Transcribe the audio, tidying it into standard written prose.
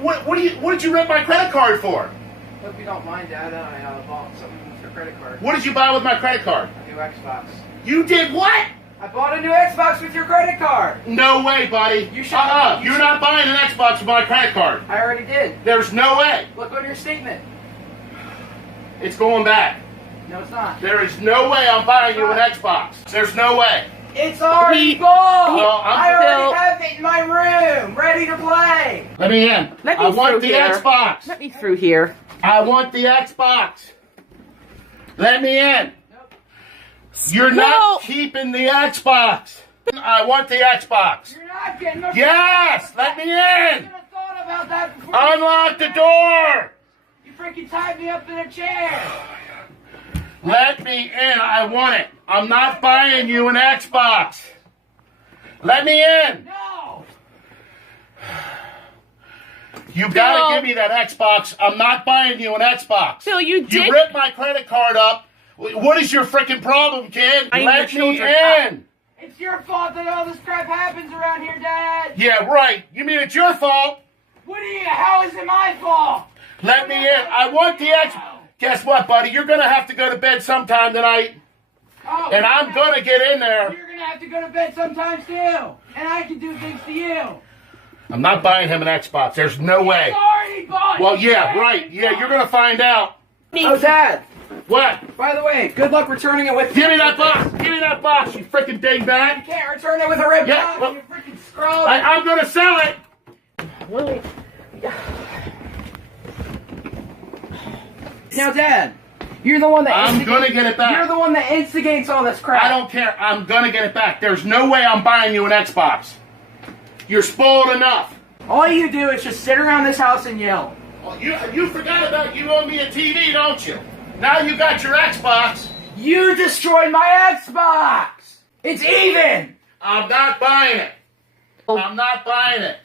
What did you rent my credit card for? Hope you don't mind, Dad. I bought something with your credit card. What did you buy with my credit card? A new Xbox. You did what? I bought a new Xbox with your credit card. No way, buddy. You should. You're not buying an Xbox with my credit card. I already did. There's no way. Look on your statement. It's going back. No, it's not. There is no way I'm buying you an Xbox. There's no way. It's already gone. I already have it in my room, ready to play. Let me in. I want the Xbox. Let me through here. I want the Xbox. Let me in. Nope. You're not keeping the Xbox. I want the Xbox. You're not getting the. Yes, let me in. I should have thought about that before. Unlock the door. You freaking tied me up in a chair. Let me in. I want it. I'm not buying you an Xbox. Let me in. No. You gotta give me that Xbox. I'm not buying you an Xbox. Phil, you did. You ripped my credit card up. What is your freaking problem, kid? Let me in. It's your fault that all this crap happens around here, Dad. Yeah, right. You mean it's your fault? How is it my fault? Let me in. I want the Xbox. Guess what, buddy? You're gonna have to go to bed sometime tonight. Oh, And I'm gonna get in there. You're gonna have to go to bed sometimes too. And I can do things to you. I'm not buying him an Xbox. There's no way. He's already bought Well, it. yeah, right. Yeah, you're gonna find out. Oh, Dad. What? By the way, good luck returning it with. Give me that box. Give me that box, you freaking dingbat. You can't return it with a ripped Yeah, box. well, You freaking scrub. I'm gonna sell it. Now, Dad, you're the one that. I'm gonna get it back. You're the one that instigates all this crap. I don't care. I'm gonna get it back. There's no way I'm buying you an Xbox. You're spoiled enough. All you do is just sit around this house and yell. Well, you forgot about you owe me a TV, don't you? Now you got your Xbox. You destroyed my Xbox. It's even. I'm not buying it. I'm not buying it.